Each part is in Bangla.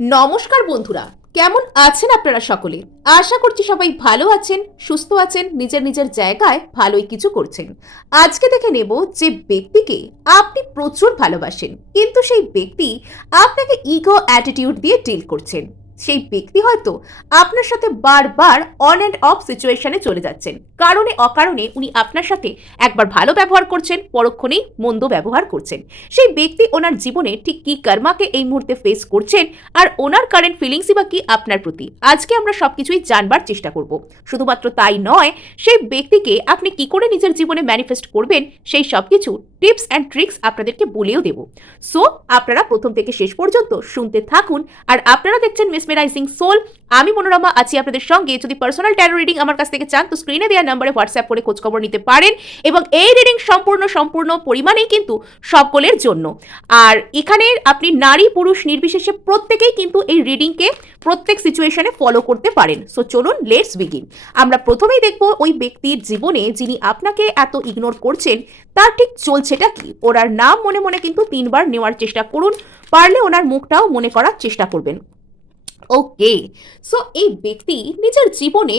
নমস্কার বন্ধুরা, কেমন আছেন আপনারা সকলে? আশা করছি সবাই ভালো আছেন, সুস্থ আছেন, নিজের নিজের জায়গায় ভালোই কিছু করছেন। আজকে দেখে নেব যে ব্যক্তিকে আপনি প্রচুর ভালোবাসেন, কিন্তু সেই ব্যক্তি আপনাকে ইগো অ্যাটিটিউড দিয়ে ডিল করছেন। সেই ব্যক্তি হয়তো আপনার সাথে বারবার অন অ্যান্ড অফ সিচুয়েশনে চলে যাচ্ছেন, কারণে অকারণে উনি আপনার সাথে একবার ভালো ব্যবহার করছেন, পরক্ষণেই মন্দ ব্যবহার করছেন। সেই ব্যক্তি ওনার জীবনে ঠিক কি কর্মাকে এই মুহূর্তে ফেস করছেন, আর ওনার কারেন্ট ফিলিংসই বা কি আপনার প্রতি, আজকে আমরা সবকিছুই জানবার চেষ্টা করব। শুধুমাত্র তাই নয়, সেই ব্যক্তিকে আপনি কি করে নিজের জীবনে ম্যানিফেস্ট করবেন সেই সবকিছু টিপস অ্যান্ড ট্রিক্স আপনাদেরকে বলেও দেব। সো আপনারা প্রথম থেকে শেষ পর্যন্ত শুনতে থাকুন। আর আপনারা দেখছেন মেসমেরাইজিং সোল, আমি মনোরমা আছি আপনাদের সঙ্গে। যদি পার্সোনাল ট্যারো রিডিং আমার কাছ থেকে চান তো স্ক্রিনে দেওয়া নম্বরে হোয়াটসঅ্যাপ করে খোঁজখবর নিতে পারেন। এবং এই রিডিং সম্পূর্ণ পরিমাণেই কিন্তু সকলের জন্য। আর এখানে আপনি নারী পুরুষ নির্বিশেষে প্রত্যেকেই কিন্তু এই রিডিংকে প্রত্যেক সিচুয়েশনে ফলো করতে পারেন। সো চলুন লেটস বিগিন। আমরা প্রথমেই দেখব ওই ব্যক্তির জীবনে যিনি আপনাকে এত ইগনোর করছেন তার ঠিক চলছেটা কি। ওনার নাম মনে মনে কিন্তু 3বার নেওয়ার চেষ্টা করুন, পারলে ওনার মুখটাও মনে করার চেষ্টা করবেন। ওকে, সো এই ব্যক্তি নিজের জীবনে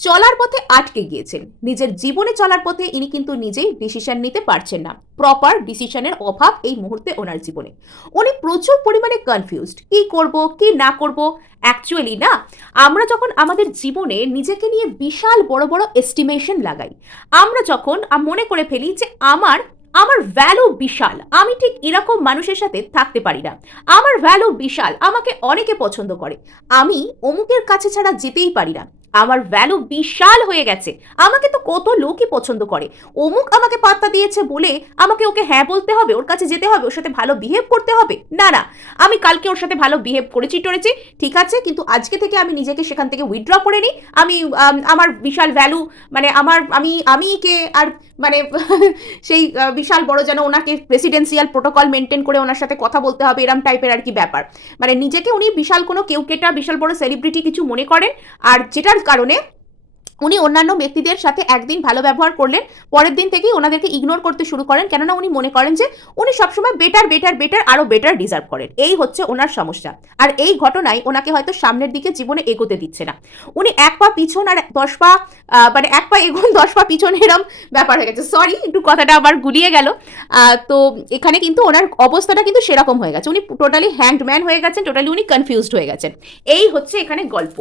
চলার পথে আটকে গিয়েছেন। নিজের জীবনে চলার পথে ইনি কিন্তু নিজেই ডিসিশন নিতে পারছেন না। প্রপার ডিসিশনের অভাব এই মুহূর্তে ওনার জীবনে। উনি প্রচুর পরিমাণে কনফিউজড, কি করব কি না করব। অ্যাকচুয়ালি না, আমরা যখন আমাদের জীবনে নিজেকে নিয়ে বিশাল বড় বড় এস্টিমেশন লাগাই, আমরা যখন মনে করে ফেলি যে আমার আমার ভ্যালু বিশাল, আমি ঠিক এরকম মানুষের সাথে থাকতে পারি না, আমার ভ্যালু বিশাল, আমাকে অনেকে পছন্দ করে, আমি অমুকের কাছে ছাড়া যেতেই পারি না, আমার ভ্যালু বিশাল হয়ে গেছে, আমাকে তো কত লোকই পছন্দ করে, অমুক আমাকে পাত্তা দিয়েছে বলে আমাকে ওকে হ্যাঁ বলতে হবে, ওর কাছে যেতে হবে, ওর সাথে ভালো বিহেভ করতে হবে। না না, আমি কালকে ওর সাথে ভালো বিহেভ করেছি টরেছি, ঠিক আছে, কিন্তু আজকে থেকে আমি নিজেকে সেখান থেকে উইথড্র করে নিই। আমি আমার বিশাল ভ্যালু, মানে আমি কে আর মানে সেই বিশাল বড় যেন ওনাকে প্রেসিডেন্সিয়াল প্রোটোকল মেনটেন করে ওনার সাথে কথা বলতে হবে, এরম টাইপের আর কি ব্যাপার। মানে নিজেকে উনি বিশাল কোনো কেউকেটা বিশাল বড় সেলিব্রিটি কিছু মনে করেন, আর যেটার কারণে উনি অন্যান্য ব্যক্তিদের সাথে একদিন ভালো ব্যবহার করলেন, পরের দিন থেকেই ওনাদেরকে ইগনোর করতে শুরু করেন, কেননা উনি মনে করেন যে উনি সবসময় বেটার আরো বেটার ডিজার্ভ করেন। এই হচ্ছে ওনার সমস্যা। আর এই ঘটনায় ওনাকে হয়তো সামনের দিকে জীবনে এগোতে দিচ্ছে না। উনি এক পা পিছন আর 10 পা, মানে এক পা এগোন 10 পা পিছন, এরম ব্যাপার হয়ে গেছে। সরি, একটু কথাটা আবার গুলিয়ে গেল। তো এখানে কিন্তু ওনার অবস্থাটা কিন্তু সেরকম হয়ে গেছে, উনি টোটালি হ্যাংডম্যান হয়ে গেছেন, টোটালি উনি কনফিউজড হয়ে গেছেন। এই হচ্ছে এখানে গল্প।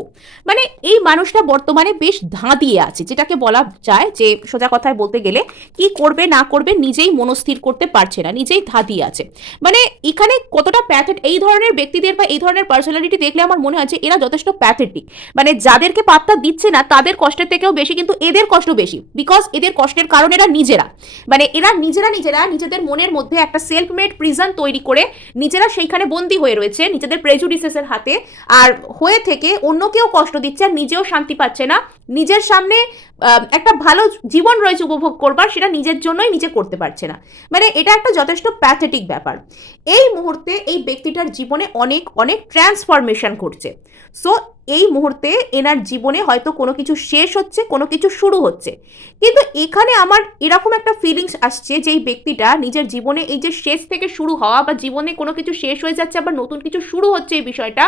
মানে এই মানুষটা বর্তমানে বেশ দিয়ে আছে, যেটাকে বলা যায় যে সোজা কথায় বলতে গেলে কি করবে না করবে নিজেই মনস্থির করতে পারছে না, নিজেই দিয়ে আছে। মানে এখানে কতটা প্যাথেট এই ধরনের ব্যক্তিদের বা এই ধরনের পার্সোনালিটি দেখলে আমার মনে হয় যে এরা যথেষ্ট প্যাথেটিক। মানে যাদেরকে পাত্তা দিচ্ছে না তাদের কষ্টের থেকেও বেশি কিন্তু এদের কষ্ট বেশি, বিকজ এদের কষ্টের কারণ এরা নিজেরা, মানে এরা নিজেরা নিজেদের মনের মধ্যে একটা সেলফ মেড প্রিজন তৈরি করে নিজেরা সেইখানে বন্দী হয়ে রয়েছে নিজেদের প্রেজুডিসেসের হাতে, আর হয়ে থেকে অন্য কেউ কষ্ট দিচ্ছে আর নিজেও শান্তি পাচ্ছে না। নিজের সামনে একটা ভালো জীবন রয়েছে উপভোগ করবার, সেটা নিজের জন্যই নিজে করতে পারছে না। মানে এটা একটা যথেষ্ট প্যাথেটিক ব্যাপার। এই মুহূর্তে এই ব্যক্তিটার জীবনে অনেক অনেক ট্রান্সফরমেশন ঘটছে। সো এই মুহূর্তে এনার জীবনে হয়তো কোনো কিছু শেষ হচ্ছে, কোনো কিছু শুরু হচ্ছে, কিন্তু এখানে আমার এরকম একটা ফিলিংস আসছে যে এই ব্যক্তিটা নিজের জীবনে এই যে শেষ থেকে শুরু হওয়া বা জীবনে কোনো কিছু শেষ হয়ে যাচ্ছে আবার নতুন কিছু শুরু হচ্ছে, এই বিষয়টা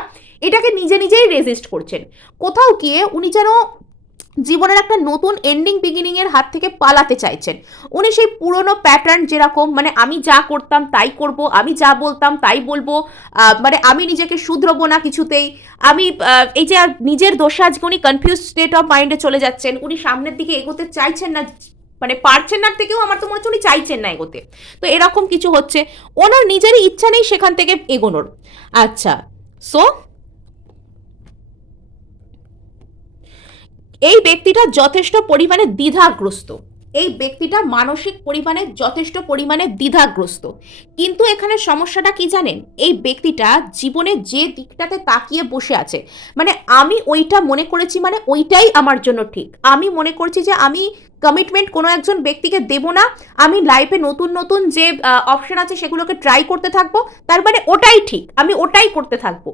এটাকে নিজেই রেজিস্ট করছেন। কোথাও গিয়ে উনি যেন জীবনের একটা নতুন এন্ডিং বিগিনিং এর হাত থেকে পালাতে চাইছেন। উনি সেই পুরনো প্যাটার্ন, যেরকম মানে আমি যা করতাম তাই করব, আমি যা বলতাম তাই বলবো, মানে আমি নিজেকে শুধরবো না কিছুতেই, আমি এই যে নিজের দোষে আজকে উনি কনফিউজ স্টেট অফ মাইন্ডে চলে যাচ্ছেন, উনি সামনের দিকে এগোতে চাইছেন না, মানে পারছেন না থেকেও আমার তো মনে হচ্ছে উনি চাইছেন না এগোতে। তো এরকম কিছু হচ্ছে, ওনার নিজেরই ইচ্ছা নেই সেখান থেকে এগোনোর। আচ্ছা, সো এই ব্যক্তিটা যথেষ্ট পরিমাণে দ্বিধাগ্রস্ত, এই ব্যক্তিটা মানসিক পরিমাণে যথেষ্ট পরিমাণে দ্বিধাগ্রস্ত। কিন্তু এখানে সমস্যাটা কি জানেন, এই ব্যক্তিটা জীবনে যে দিকটাতে তাকিয়ে বসে আছে, মানে আমি ওইটা মনে করেছি, মানে ওইটাই আমার জন্য ঠিক, আমি মনে করছি যে আমি কমিটমেন্ট কোনো একজন ব্যক্তিকে দেব না, আমি লাইফে নতুন নতুন যে অপশন আছে সেগুলোকে ট্রাই করতে থাকবো, তার মানে ওটাই ঠিক, আমি ওটাই করতে থাকবো।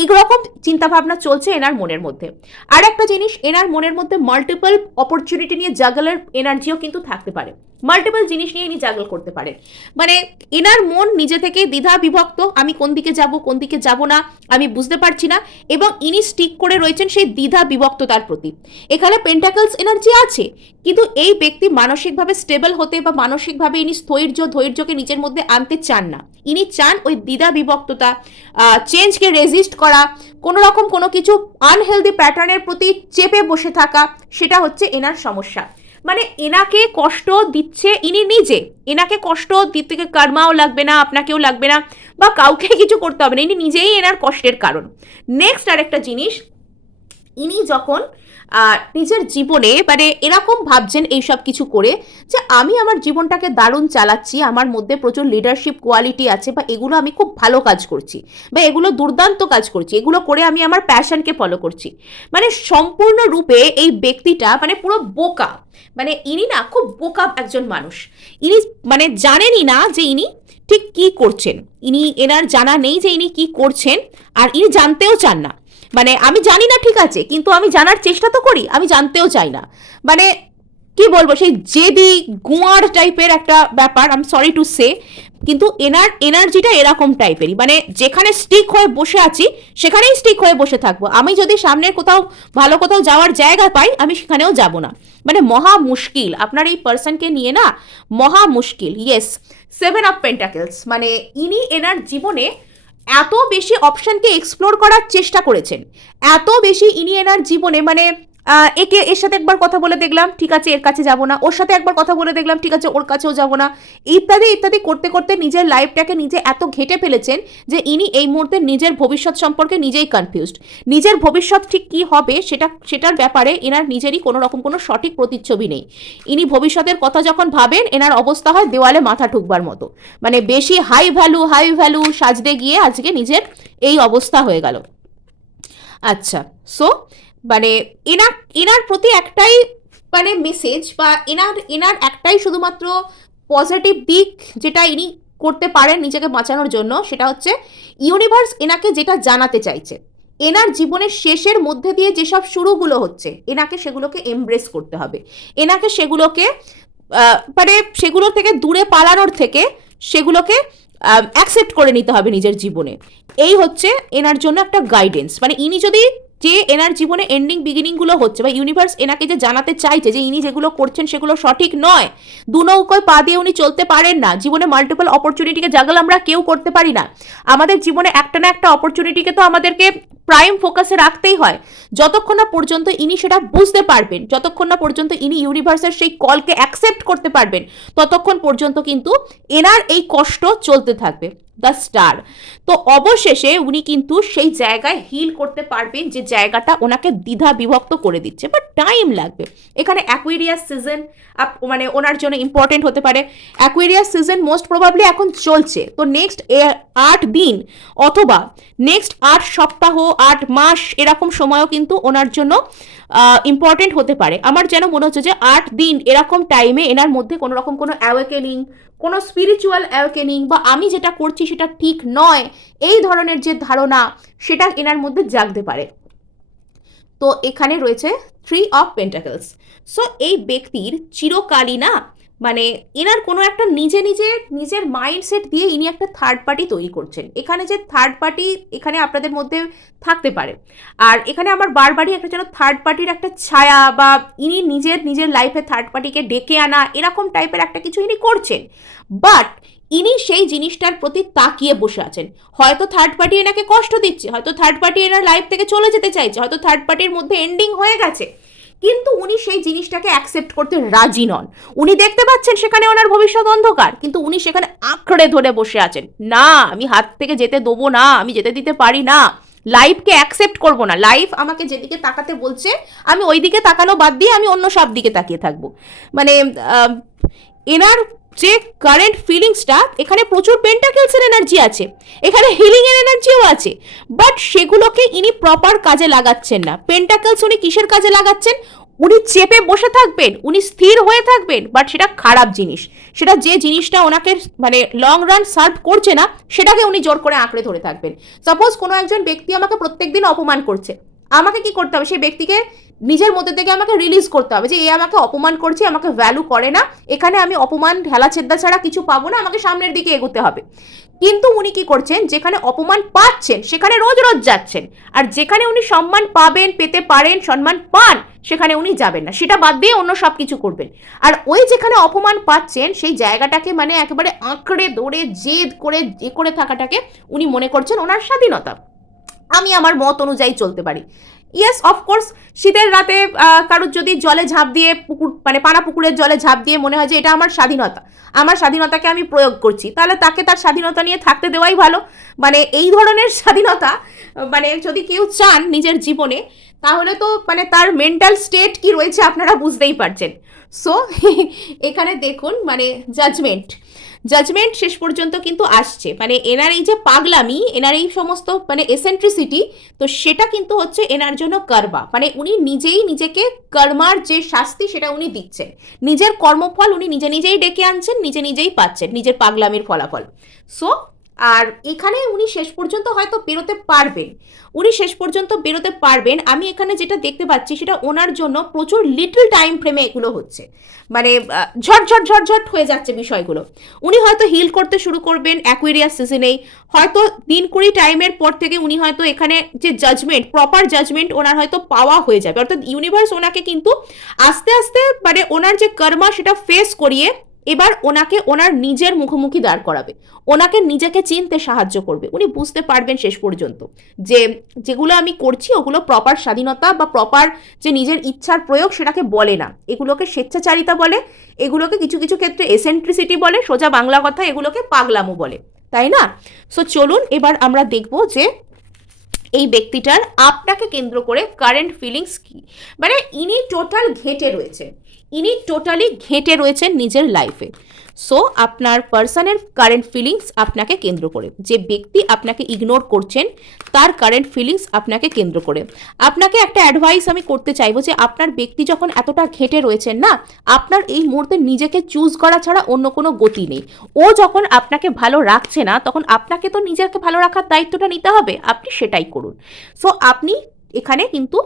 এইরকম চিন্তাভাবনা চলছে এনার মনের মধ্যে। আর একটা জিনিস, এনার মনের মধ্যে মাল্টিপল অপরচুনিটি নিয়ে জাগলের এনার্জিও কিন্তু থাকতে পারে। মাল্টিপল জিনিস নিয়ে ইনি জাগল করতে পারেন। মানে এনার মন নিজে থেকে দ্বিধা বিভক্ত, আমি কোন দিকে যাব কোন দিকে যাব না আমি বুঝতে পারছি না, এবং ইনি স্টিক করে রয়েছেন সেই দ্বিধা বিভক্ততার প্রতি। এখানে পেন্টাকলস এনার্জি আছে, কিন্তু এই ব্যক্তি মানসিকভাবে স্টেবল হতে বা মানসিকভাবে ইনি ধৈর্যকে নিজের মধ্যে আনতে চান না। ইনি চান ওই দ্বিধা বিভক্ততা, চেঞ্জকে রেজিস্ট করা, কোনো রকম কোনো কিছু আনহেলদি প্যাটার্নের প্রতি চেপে বসে থাকা, সেটা হচ্ছে এনার সমস্যা। মানে এনাকে কষ্ট দিচ্ছে ইনি নিজে, এনাকে কষ্ট দিতে কর্মাও লাগবে না, আপনাকেও লাগবে না, বা কাউকে কিছু করতে হবে না, ইনি নিজেই এনার কষ্টের কারণ। নেক্সট আরেকটা জিনিস, ইনি যখন নিজের জীবনে মানে এরকম ভাবছেন এইসব কিছু করে যে আমি আমার জীবনটাকে দারুণ চালাচ্ছি, আমার মধ্যে প্রচুর লিডারশিপ কোয়ালিটি আছে, বা এগুলো আমি খুব ভালো কাজ করছি, বা এগুলো দুর্দান্ত কাজ করছি, এগুলো করে আমি আমার প্যাশনকে ফলো করছি। মানে সম্পূর্ণরূপে এই ব্যক্তিটা মানে পুরো বোকা, মানে ইনি না খুব বোকা একজন মানুষ। ইনি মানে জানেনই না যে ইনি ঠিক কি করছেন, এনার জানা নেই যে ইনি কি করছেন, আর ইনি জানতেও চান না। মানে আমি জানি না ঠিক আছে, কিন্তু আমি জানার চেষ্টা তো করি, আমি জানতেও চাই না। মানে কি বলবো, সেই জেদি গুয়ার টাইপের একটা ব্যাপার, I am sorry to say, কিন্তু এনার এনার্জিটা এরকম টাইপেরই। মানে যেখানে স্টিক হয়ে বসে আছি সেখানেই স্টিক হয়ে বসে থাকবো, আমি যদি সামনের কোথাও ভালো কোথাও যাওয়ার জায়গা পাই আমি সেখানেও যাব না। মানে মহা মুশকিল আপনার এই পার্সনকে নিয়ে না, মহা মুশকিল। ইয়েস, 7 অফ পেন্টাকেলস, মানে ইনি এনার জীবনে এত বেশি অপশনকে এক্সপ্লোর করার চেষ্টা করেছেন, এত বেশি ইনি এনার জীবনে মানে এর সাথে একবার কথা বলে দেখলাম, ঠিক আছে এর কাছে যাব না, ওর সাথে একবার কথা বলে দেখলাম, ঠিক আছে ওর কাছেও যাব না, ইত্যাদি ইত্যাদি করতে করতে নিজের লাইফটাকে নিজে এত ঘেটে ফেলেছেন যে ইনি এই মুহূর্তে নিজের ভবিষ্যৎ সম্পর্কে নিজেই কনফিউজড। নিজের ভবিষ্যৎ ঠিক কি হবে সেটার ব্যাপারে এনার নিজেরই কোনো রকম কোনো সঠিক প্রতিচ্ছবি নেই। ইনি ভবিষ্যতের কথা যখন ভাবেন এনার অবস্থা হয় দেওয়ালে মাথা ঠুকবার মতো। মানে বেশি হাই ভ্যালু সাজতে গিয়ে আজকে নিজের এই অবস্থা হয়ে গেল। আচ্ছা, সো মানে এনার প্রতি একটাই মানে মেসেজ, বা এনার একটাই শুধুমাত্র পজিটিভ দিক যেটা ইনি করতে পারেন নিজেকে বাঁচানোর জন্য, সেটা হচ্ছে ইউনিভার্স এনাকে যেটা জানাতে চাইছে, এনার জীবনের শেষের মধ্যে দিয়ে যেসব শুরুগুলো হচ্ছে এনাকে সেগুলোকে এমব্রেস করতে হবে, এনাকে সেগুলোকে মানে সেগুলো থেকে দূরে পালানোর থেকে সেগুলোকে অ্যাকসেপ্ট করে নিতে হবে নিজের জীবনে। এই হচ্ছে এনার জন্য একটা গাইডেন্স। মানে ইনি যদি যে এনার জীবনে এন্ডিং বিগিনিংগুলো হচ্ছে, বা ইউনিভার্স এনাকে যে জানাতে চাইছে যে ইনি যেগুলো করছেন সেগুলো সঠিক নয়, দু নৌকোয় পা দিয়ে উনি চলতে পারেন না, জীবনে মাল্টিপল অপরচুনিটিকে জাগল আমরা কেউ করতে পারি না, আমাদের জীবনে একটা না একটা অপরচুনিটিকে তো আমাদেরকে প্রাইম ফোকাসে রাখতেই হয়। যতক্ষণ না পর্যন্ত ইনি সেটা বুঝতে পারবেন, যতক্ষণ না পর্যন্ত ইনি ইউনিভার্সের সেই কলকে অ্যাকসেপ্ট করতে পারবেন, ততক্ষণ পর্যন্ত কিন্তু এনার এই কষ্ট চলতে থাকবে। দ্য স্টার, তো অবশেষে উনি কিন্তু সেই জায়গায় হিল করতে পারবেন যে জায়গাটা ওনাকে দ্বিধা বিভক্ত করে দিচ্ছে, বাট টাইম লাগবে। এখানে অ্যাকুয়ারিয়াস সিজন মানে ওনার জন্য ইম্পর্টেন্ট হতে পারে। অ্যাকুয়ারিয়াস সিজন মোস্ট প্রবাবলি এখন চলছে, তো নেক্সট 8 দিন অথবা নেক্সট 8 সপ্তাহ 8 মাস এরকম সময়ও কিন্তু ওনার জন্য ইম্পর্টেন্ট হতে পারে। আমার যেন মনে হচ্ছে যে 8 দিন এরকম টাইমে এনার মধ্যে কোনো রকম কোনো অ্যাওয়েকেনিং, কোনো স্পিরিচুয়াল অ্যাওয়েকেনিং, বা আমি যেটা করছি সেটা ঠিক নয় এই ধরনের যে ধারণা সেটা এনার মধ্যে জাগতে পারে। তো এখানে রয়েছে 3 অফ পেন্টাকলস। সো এই ব্যক্তির চিরকালই না মানে এনার কোনো একটা নিজের মাইন্ডসেট দিয়ে ইনি একটা থার্ড পার্টি তৈরি করছেন। এখানে যে থার্ড পার্টি এখানে আপনাদের মধ্যে থাকতে পারে, আর এখানে আমার বারবারই একটা যেন থার্ড পার্টির একটা ছায়া, বা ইনি নিজের লাইফে থার্ড পার্টিকে ডেকে আনা এরকম টাইপের একটা কিছু ইনি করছেন, বাট ইনি সেই জিনিসটার প্রতি তাকিয়ে বসে আছেন। হয়তো থার্ড পার্টি এনাকে কষ্ট দিচ্ছে, হয়তো থার্ড পার্টি এনার লাইফ থেকে চলে যেতে চাইছে, হয়তো থার্ড পার্টির মধ্যে এন্ডিং হয়ে গেছে, কিন্তু উনি সেই জিনিসটাকে অ্যাকসেপ্ট করতে রাজি নন। উনি দেখতে পাচ্ছেন সেখানে ওনার ভবিষ্যৎ অন্ধকার, কিন্তু উনি সেখানে আঁকড়ে ধরে বসে আছেন, না আমি হাত থেকে যেতে দেবো না, আমি যেতে দিতে পারি না, লাইফকে অ্যাকসেপ্ট করবো না, লাইফ আমাকে যেদিকে তাকাতে বলছে আমি ওই দিকে তাকানো বাদ দিয়ে আমি অন্য সব দিকে তাকিয়ে থাকবো। মানে এনার যে কারেন্ট ফিলিংসটা, এখানে প্রচুর পেন্টাকেলসের এনার্জি আছে, এখানে হিলিং এর এনার্জিও আছে, বাট সেগুলোকে ইনি প্রপার কাজে লাগাচ্ছেন না। পেন্টাকেলস উনি কিসের কাজে লাগাচ্ছেন? উনি চেপে বসে থাকবেন, উনি স্থির হয়ে থাকবেন, বাট সেটা খারাপ জিনিস, সেটা যে জিনিসটা ওনাকে মানে লং রান সার্ভ করছে না সেটাকে উনি জোর করে আঁকড়ে ধরে থাকবেন। সাপোজ কোনো একজন ব্যক্তি আমাকে প্রত্যেকদিন অপমান করছে, আমাকে কি করতে হবে, সেই ব্যক্তিকে নিজের মধ্যে থেকে আমাকে রিলিজ করতে হবে যে এ আমাকে অপমান করছে, আমাকে ভ্যালু করে না, এখানে আমি অপমান ঢেলা ছেদ্দা ছাড়া কিছু পাবো না, আমাকে সামনের দিকে এগোতে হবে। কিন্তু উনি কি করছেন, যেখানে অপমান পাচ্ছেন সেখানে রোজ রোজ যাচ্ছেন, আর যেখানে উনি সম্মান পাবেন, পেতে পারেন, সম্মান পান, সেখানে উনি যাবেন না, সেটা বাদ দিয়ে অন্য সব কিছু করবেন। আর ওই যেখানে অপমান পাচ্ছেন সেই জায়গাটাকে মানে একেবারে আঁকড়ে ধরে জেদ করে করে থাকাটাকে উনি মনে করছেন ওনার স্বাধীনতা। আমি আমার মত অনুযায়ী চলতে পারি। ইয়েস, অফকোর্স, শীতের রাতে কারোর যদি জলে ঝাঁপ দিয়ে পুকুর মানে পানা পুকুরের জলে ঝাঁপ দিয়ে মনে হয় যে এটা আমার স্বাধীনতা, আমার স্বাধীনতাকে আমি প্রয়োগ করছি, তাহলে তাকে তার স্বাধীনতা নিয়ে থাকতে দেওয়াই ভালো। মানে এই ধরনের স্বাধীনতা মানে যদি কেউ চান নিজের জীবনে, তাহলে তো মানে তার মেন্টাল স্টেট কি রয়েছে আপনারা বুঝতেই পারছেন। সো এখানে দেখুন মানে জাজমেন্ট জাজমেন্ট শেষ পর্যন্ত কিন্তু আসছে, মানে এনার এই যে পাগলামি, এনার এই সমস্ত মানে এসেন্ট্রিসিটি, তো সেটা কিন্তু হচ্ছে এনার জন্য কর্মা, মানে উনি নিজেই নিজেকে কর্মার যে শাস্তি সেটা উনি দিচ্ছেন, নিজের কর্মফল উনি নিজে নিজেই ডেকে আনছেন, নিজে নিজেই পাচ্ছেন নিজের পাগলামির ফলাফল। সো আর এখানে উনি শেষ পর্যন্ত হয়তো বেরোতে পারবেন, উনি শেষ পর্যন্ত বেরোতে পারবেন। আমি এখানে যেটা দেখতে পাচ্ছি সেটা ওনার জন্য প্রচুর লিটল টাইম ফ্রেমে এগুলো হচ্ছে, মানে ঝটঝট ঝটঝট হয়ে যাচ্ছে বিষয়গুলো। উনি হয়তো হিল করতে শুরু করবেন অ্যাকুয়ারিয়াস সিজনেই, হয়তো দিন 20 টাইমের পর থেকে উনি হয়তো এখানে যে জাজমেন্ট, প্রপার জাজমেন্ট ওনার হয়তো পাওয়া হয়ে যাবে, অর্থাৎ ইউনিভার্স ওনাকে কিন্তু আস্তে আস্তে মানে ওনার যে কর্মা সেটা ফেস করিয়ে এবার ওনাকে ওনার নিজের মুখোমুখি দাঁড় করাবে, ওনাকে নিজেকে চিনতে সাহায্য করবে। উনি বুঝতে পারবেন শেষ পর্যন্ত যে যেগুলো আমি করছি ওগুলো প্রপার স্বাধীনতা বা প্রপার যে নিজের ইচ্ছার প্রয়োগ সেটাকে বলে না, এগুলোকে স্বেচ্ছাচারিতা বলে, এগুলোকে কিছু কিছু ক্ষেত্রে এসেন্ট্রিসিটি বলে, সোজা বাংলা কথা এগুলোকে পাগলামো বলে, তাই না? সো চলুন এবার আমরা দেখব যে এই ব্যক্তিটার আপনাকে কেন্দ্র করে কারেন্ট ফিলিংস কি। মানে ইনি টোটাল ঘেঁটে রয়েছেন, ইনি টোটালি ঘেঁটে রয়েছেন নিজের লাইফে। সো আপনার পার্সনের কারেন্ট ফিলিংস আপনাকে কেন্দ্র করে, যে ব্যক্তি আপনাকে ইগনোর করছেন তার কারেন্ট ফিলিংস আপনাকে কেন্দ্র করে। আপনাকে একটা অ্যাডভাইস আমি করতে চাইবো যে আপনার ব্যক্তি যখন এতটা ঘেঁটে রয়েছেন না, আপনার এই মুহূর্তে নিজেকে চুজ করা ছাড়া অন্য কোনো গতি নেই। ও যখন আপনাকে ভালো রাখছে না, তখন আপনাকে তো নিজেকে ভালো রাখার দায়িত্বটা নিতে হবে, আপনি সেটাই করুন। সো আপনি এখানে কিন্তু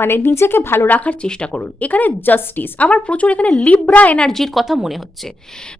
মানে নিজেকে ভালো রাখার চেষ্টা করুন। এখানে জাস্টিস, আমার প্রচুর এখানে লিব্রা এনার্জির কথা মনে হচ্ছে,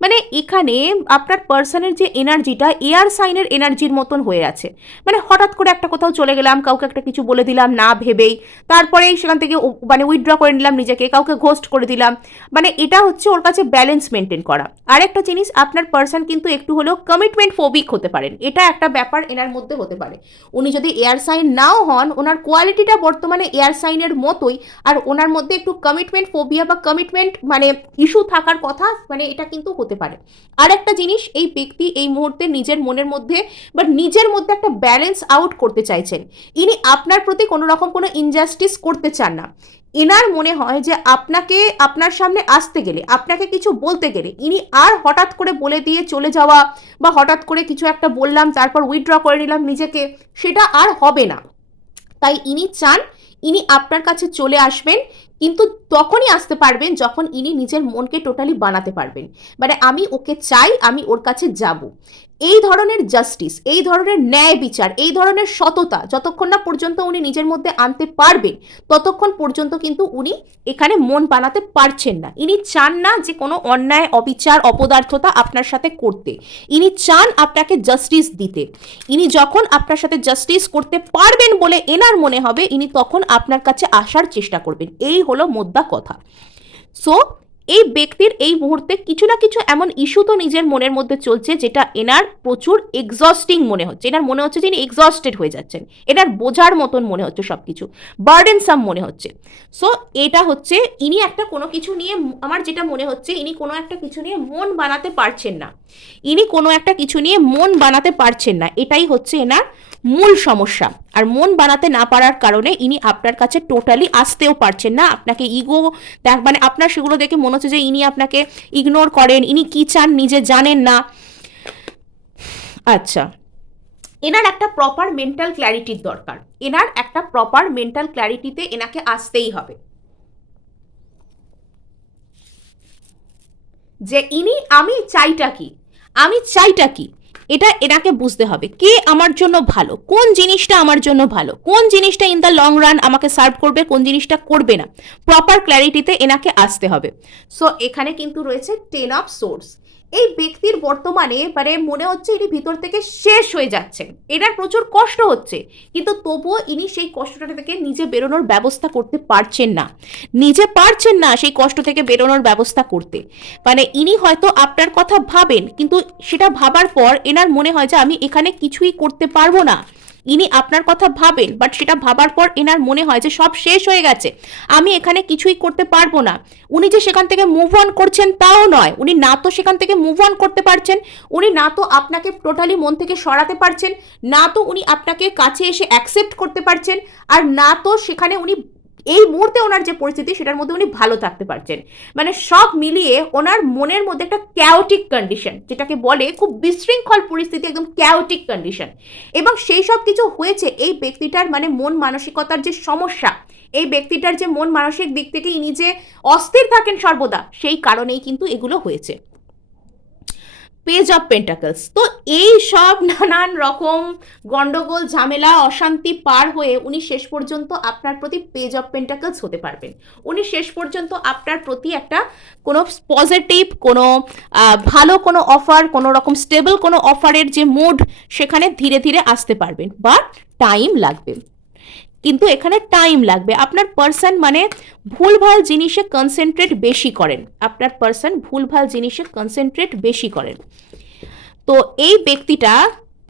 মানে এখানে আপনার পার্সনের যে এনার্জিটা এয়ার সাইনের এনার্জির মতন হয়ে আছে, মানে হঠাৎ করে একটা কোথাও চলে গেলাম, কাউকে একটা কিছু বলে দিলাম না ভেবেই, তারপরেই সেখান থেকে মানে উইথড্র করে নিলাম নিজেকে, কাউকে ঘোস্ট করে দিলাম, মানে এটা হচ্ছে ওর কাছে ব্যালেন্স মেনটেন করা। আর একটা জিনিস, আপনার পার্সন কিন্তু একটু হলেও কমিটমেন্ট ফোবিক হতে পারেন, এটা একটা ব্যাপার এনার মধ্যে হতে পারে। উনি যদি এয়ার সাইন নাও হন, ওনার কোয়ালিটিটা বর্তমানে এয়ার সাইনের মতোই, আর ওনার মধ্যে একটু কমিটমেন্ট ফোবিয়া বা কমিটমেন্ট মানে ইস্যু থাকার কথা, মানে এটা কিন্তু হতে পারে। আর একটা জিনিস, এই ব্যক্তি এই মুহূর্তে নিজের মনের মধ্যে বা নিজের মধ্যে একটা ব্যালেন্স আউট করতে চাইছেন, ইনি আপনার প্রতি কোনো রকম কোনো ইনজাস্টিস করতে চান না। এনার মনে হয় যে আপনাকে আপনার সামনে আসতে গেলে, আপনাকে কিছু বলতে গেলে, ইনি আর হঠাৎ করে বলে দিয়ে চলে যাওয়া বা হঠাৎ করে কিছু একটা বললাম তারপর উইথড্র করে নিলাম নিজেকে, সেটা আর হবে না। তাই ইনি চান ইনি আপনার কাছে চলে আসবেন, কিন্তু তখনই আসতে পারবেন যখন ইনি নিজের মনকে টোটালি বানাতে পারবেন, মানে আমি ওকে চাই, আমি ওর কাছে যাব। এই ধরনের জাস্টিস, এই ধরনের ন্যায় বিচার, এই ধরনের সততা যতক্ষণ না পর্যন্ত উনি নিজের মধ্যে আনতে পারবেন, ততক্ষণ পর্যন্ত কিন্তু উনি এখানে মন বানাতে পারছেন না। ইনি চান না যে কোনো অন্যায়, অবিচার, অপদার্থতা আপনার সাথে করতে, ইনি চান আপনাকে জাস্টিস দিতে। ইনি যখন আপনার সাথে জাস্টিস করতে পারবেন বলে এনার মনে হবে, ইনি তখন আপনার কাছে আসার চেষ্টা করবেন, এই হলো মোদ্দা কথা। সো এই ব্যক্তির এই মুহূর্তে কিছু না কিছু এমন ইস্যু তো নিজের মনের মধ্যে চলছে যেটা এনার প্রচুর এক্সস্টিং মনে হচ্ছে, এনার মনে হচ্ছে যে ইনি এক্সস্টেড হয়ে যাচ্ছেন, এনার বোঝার মতন মনে হচ্ছে, সব কিছু বার্ডেনসাম মনে হচ্ছে। সো এটা হচ্ছে ইনি একটা কোনো কিছু নিয়ে, আমার যেটা মনে হচ্ছে ইনি কোনো একটা কিছু নিয়ে মন বানাতে পারছেন না, ইনি কোনো একটা কিছু নিয়ে মন বানাতে পারছেন না, এটাই হচ্ছে এনার মূল সমস্যা। আর মন বানাতে না পারার কারণে ইনি আপনার কাছে টোটালি আসতেও পারছেন না, আপনাকে ইগো মানে আপনার সেগুলো দেখে মনে হচ্ছে যে ইনি আপনাকে ইগনোর করেন, ইনি কি চান নিজে জানেন না। আচ্ছা, এনার একটা প্রপার মেন্টাল ক্ল্যারিটির দরকার, এনার একটা প্রপার মেন্টাল ক্ল্যারিটিতে এনাকে আসতেই হবে যে ইনি আমি চাইটা কি, আমি চাইটা কি, এটা এনাকে বুঝতে হবে কে আমার জন্য ভালো, কোন জিনিসটা আমার জন্য ভালো, কোন জিনিসটা ইন দ্য লং রান আমাকে সার্ভ করবে, কোন জিনিসটা করবে না, প্রপার ক্ল্যারিটিতে এনাকে আসতে হবে। সো এখানে কিন্তু রয়েছে 10 অফ সোর্স। এই ব্যক্তির বর্তমানে মানে মনে হচ্ছে ইনি ভিতর থেকে শেষ হয়ে যাচ্ছেন, এনার প্রচুর কষ্ট হচ্ছে, কিন্তু তবুও ইনি সেই কষ্টটা থেকে নিজে বেরোনোর ব্যবস্থা করতে পারছেন না, নিজে পারছেন না সেই কষ্ট থেকে বেরোনোর ব্যবস্থা করতে। মানে ইনি হয়তো আপনার কথা ভাবেন, কিন্তু সেটা ভাবার পর এনার মনে হয় যে আমি এখানে কিছুই করতে পারবো না। ইনি আপনার কথা ভাবেন, বাট সেটা ভাবার পর এনার মনে হয় যে সব শেষ হয়ে গেছে, আমি এখানে কিছুই করতে পারবো না। উনি যে সেখান থেকে মুভ অন করছেন তাও নয়, উনি না তো সেখান থেকে মুভ অন করতে পারছেন, উনি না তো আপনাকে টোটালি মন থেকে সরাতে পারছেন, না তো উনি আপনাকে কাছে এসে অ্যাকসেপ্ট করতে পারছেন, আর না তো সেখানে উনি এই মুহূর্তে ওনার যে পরিস্থিতি সেটার মধ্যে উনি ভালো থাকতে পারছেন। মানে সব মিলিয়ে ওনার মনের মধ্যে একটা ক্যাওটিক কন্ডিশন, যেটাকে বলে খুব বিশৃঙ্খল পরিস্থিতি, একদম ক্যাওটিক কন্ডিশন। এবং সেই সব কিছু হয়েছে এই ব্যক্তিটার মানে মন মানসিকতার যে সমস্যা, এই ব্যক্তিটার যে মন মানসিক দিক থেকে ইনি যে অস্থির থাকেন সর্বদা, সেই কারণেই কিন্তু এগুলো হয়েছে। Page of pentacles. তো এই সব নানান রকম গন্ডগোল ঝামেলা অশান্তি পার হয়ে উনি শেষ পর্যন্ত আপনার প্রতি পেজ অফ পেন্টাকলস হতে পারবেন। উনি শেষ পর্যন্ত আপনার প্রতি একটা কোনো পজিটিভ কোনো ভালো কোনো অফার, কোনো রকম স্টেবল কোনো অফারের যে মুড, সেখানে ধীরে ধীরে আসতে পারবেন, বাট টাইম লাগবে। কিন্তু এখানে টাইম লাগবে। আপনার পার্সন মানে ভুলভাল জিনিসে কনসেন্ট্রেট বেশি করেন, আপনার পার্সন ভুলভাল জিনিসে কনসেন্ট্রেট বেশি করেন। তো এই ব্যক্তিটা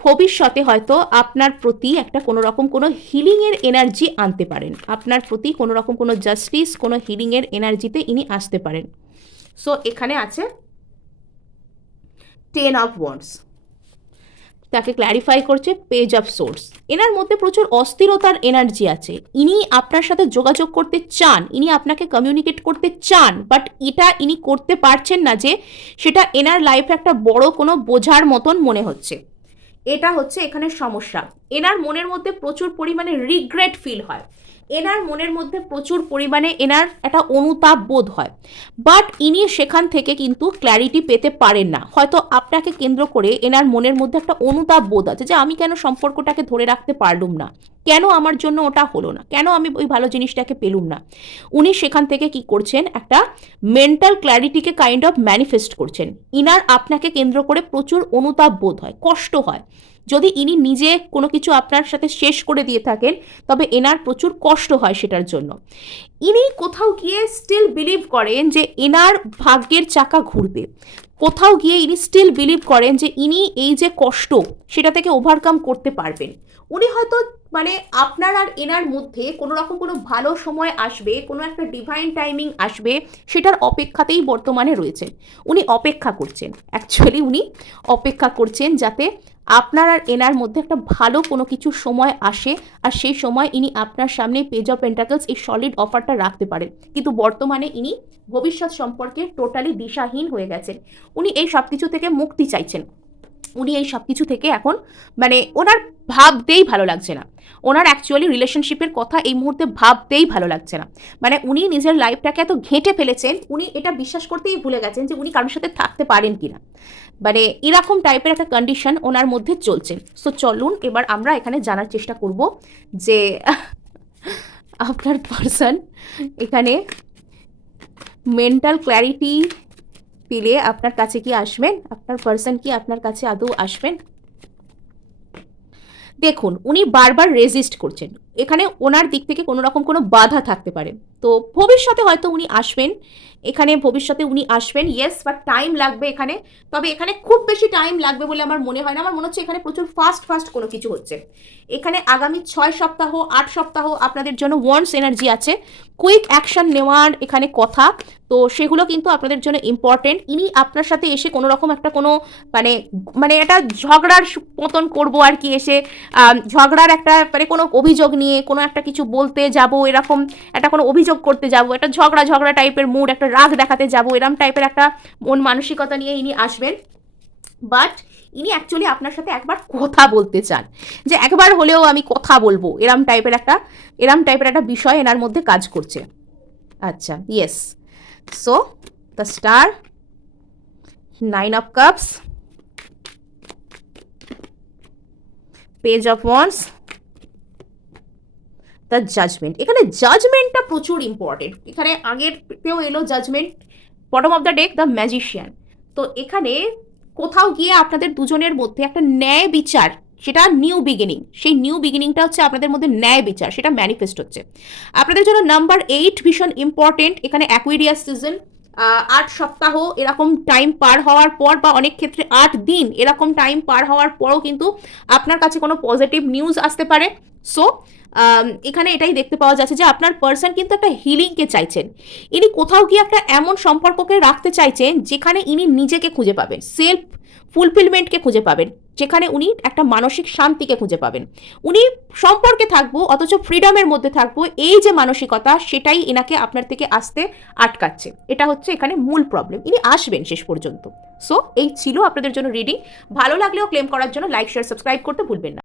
ভবিষ্যতে হয়তো আপনার প্রতি একটা কোনো রকম কোনো হিলিংয়ের এনার্জি আনতে পারেন, আপনার প্রতি কোনো রকম কোনো জাস্টিস, কোনো হিলিংয়ের এনার্জিতে ইনি আসতে পারেন। সো এখানে আছে 10 অফ ওয়ান্ডস, তাকে ক্ল্যারিফাই করছে পেজ অফ সোর্স। এনার মধ্যে প্রচুর অস্থিরতার এনার্জি আছে, ইনি আপনার সাথে যোগাযোগ করতে চান, ইনি আপনাকে কমিউনিকেট করতে চান, বাট এটা ইনি করতে পারছেন না, যে সেটা এনার লাইফে একটা বড় কোনো বোঝার মতন মনে হচ্ছে। এটা হচ্ছে এখানে সমস্যা। এনার মনের মধ্যে প্রচুর পরিমাণে রিগ্রেট ফিল হয়, এনার মনের মধ্যে প্রচুর পরিমাণে এনার একটা অনুতাপ বোধ হয়, বাট ইনি সেখান থেকে কিন্তু ক্ল্যারিটি পেতে পারেন না। হয়তো আপনাকে কেন্দ্র করে এনার মনের মধ্যে একটা অনুতাপ বোধ আছে যে আমি কেন সম্পর্কটাকে ধরে রাখতে পারলুম না, কেন আমার জন্য ওটা হলো না, কেন আমি ওই ভালো জিনিসটাকে পেলুম না। উনি সেখান থেকে কি করছেন, একটা মেন্টাল ক্ল্যারিটিকে কাইন্ড অফ ম্যানিফেস্ট করছেন। ইনার আপনাকে কেন্দ্র করে প্রচুর অনুতাপ বোধ হয়, কষ্ট হয়। যদি ইনি নিজে কোনো কিছু আপনার সাথে শেষ করে দিয়ে থাকেন, তবে এনার প্রচুর কষ্ট হয় সেটার জন্য। ইনি কোথাও গিয়ে স্টিল বিলিভ করেন যে এনার ভাগ্যের চাকা ঘুরবে, কোথাও গিয়ে ইনি স্টিল বিলিভ করেন যে ইনি এই যে কষ্ট সেটা থেকে ওভারকাম করতে পারবেন। উনি হয়তো মানে আপনার আর এনার মধ্যে কোনো রকম কোনো ভালো সময় আসবে, কোনো একটা ডিভাইন টাইমিং আসবে, সেটার অপেক্ষাতেই বর্তমানে রয়েছেন। উনি অপেক্ষা করছেন, অ্যাকচুয়ালি উনি অপেক্ষা করছেন যাতে আপনার আর এনার মধ্যে একটা ভালো কোনো কিছু সময় আসে, আর সেই সময় ইনি আপনার সামনে পেজ অফ পেন্টাকলস এই সলিড অফারটা রাখতে পারেন। কিন্তু বর্তমানে ইনি ভবিষ্যৎ সম্পর্কে টোটালি দিশাহীন হয়ে গেছেন, উনি এই সব কিছু থেকে মুক্তি চাইছেন। উনি এই সব কিছু থেকে এখন মানে ওনার ভাবতেই ভালো লাগছে না, ওনার অ্যাকচুয়ালি রিলেশনশিপের কথা এই মুহূর্তে ভাবতেই ভালো লাগছে না। মানে উনি নিজের লাইফটাকে এত ঘেঁটে ফেলেছেন, উনি এটা বিশ্বাস করতেই ভুলে গেছেন যে উনি কারোর সাথে থাকতে পারেন কিনা। মানে এরকম টাইপের একটা কন্ডিশন ওনার মধ্যে চলছে। সো চলুন এবার আমরা এখানে জানার চেষ্টা করব যে আপনার পার্সন এখানে মেন্টাল ক্ল্যারিটি পেলে আপনার কাছে কি আসবেন, আপনার পার্সন কি আপনার কাছে আদৌ আসবেন। দেখুন উনি বারবার রেজিস্ট করছেন, এখানে ওনার দিক থেকে কোনো রকম কোনো বাধা থাকতে পারে। তো ভবিষ্যতে হয়তো উনি আসবেন, এখানে ভবিষ্যতে উনি আসবেন, ইয়েস, বাট টাইম লাগবে এখানে। তবে এখানে খুব বেশি টাইম লাগবে বলে আমার মনে হয় না, আমার মনে হচ্ছে এখানে প্রচুর ফাস্ট কোনো কিছু হচ্ছে। এখানে আগামী 6 সপ্তাহ 8 সপ্তাহ আপনাদের জন্য ওয়ান্স এনার্জি আছে, কুইক অ্যাকশন নেওয়ার এখানে কথা। তো সেগুলো কিন্তু আপনাদের জন্য ইম্পর্টেন্ট। ইনি আপনার সাথে এসে কোনো রকম একটা কোনো মানে মানে একটা ঝগড়ার মতন করবো আর কি, এসে ঝগড়ার একটা মানে কোনো অভিযোগ নিয়ে কোনো একটা কিছু বলতে যাব, এরকম একটা কোনো অভিযোগ করতে যাব, একটা ঝগড়া টাইপের মুড, একটা রাগ দেখাতে যাব, এরকম টাইপের একটা মন মানসিকতা নিয়ে ইনি আসবেন। বাট ইনি অ্যাকচুয়ালি আপনার সাথে একবার কথা বলতে চান, যে একবার হলেও আমি কথা বলবো, এরম টাইপের একটা বিষয় এনার মধ্যে কাজ করছে। আচ্ছা, yes. So the star, 9 of cups, page of wands, the judgement. এখানে জাজমেন্টটা প্রচুর ইম্পর্টেন্ট। এখানে আগের পেও এলো judgement, bottom of the deck the magician. তো এখানে কোথাও গিয়ে আপনাদের দুজনের মধ্যে একটা ন্যায় বিচার, সেটা নিউ বিগিনিং, সেই নিউ বিগিনিংটা হচ্ছে আপনাদের মধ্যে ন্যায় বিচার, সেটা ম্যানিফেস্ট হচ্ছে আপনাদের জন্য। নাম্বার 8 ভীষণ ইম্পর্টেন্ট। এখানে অ্যাকুয়ারিয়াস সিজন, 8 সপ্তাহ এরকম টাইম পার হওয়ার পর, বা অনেক ক্ষেত্রে 8 দিন এরকম টাইম পার হওয়ার পরও কিন্তু আপনার কাছে কোনো পজিটিভ নিউজ আসতে পারে। সো এখানে এটাই দেখতে পাওয়া যাচ্ছে যে আপনার পার্সন কিন্তু একটা হিলিংকে চাইছেন। ইনি কোথাও গিয়ে একটা এমন সম্পর্ককে রাখতে চাইছেন যেখানে ইনি নিজেকে খুঁজে পাবেন, সেলফ ফুলফিলমেন্টকে খুঁজে পাবেন, যেখানে উনি একটা মানসিক শান্তিকে খুঁজে পাবেন। উনি সম্পর্কে থাকবো অথচ ফ্রিডমের মধ্যে থাকবো, এই যে মানসিকতা, সেটাই এনাকে আপনার থেকে আসতে আটকাচ্ছে। এটা হচ্ছে এখানে মূল প্রবলেম। ইনি আসবেন শেষ পর্যন্ত। সো এই ছিল আপনাদের জন্য রিডিং। ভালো লাগলেও ক্লেম করার জন্য লাইক, শেয়ার, সাবস্ক্রাইব করতে ভুলবেন না।